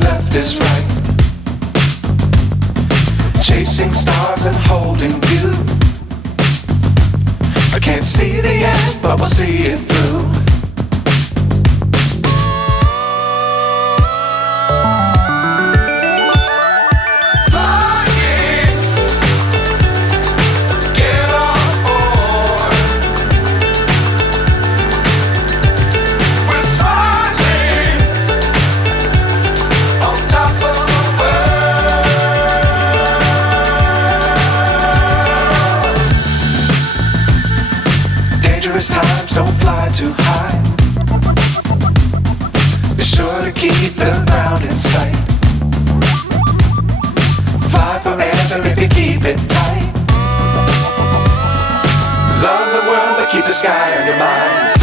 what's left is right. Chasing stars and holding you. I can't see the end, but we'll see it through. Times don't fly too high. Be sure to keep the ground in sight. Fly forever if you keep it tight. Love the world but keep the sky on your mind.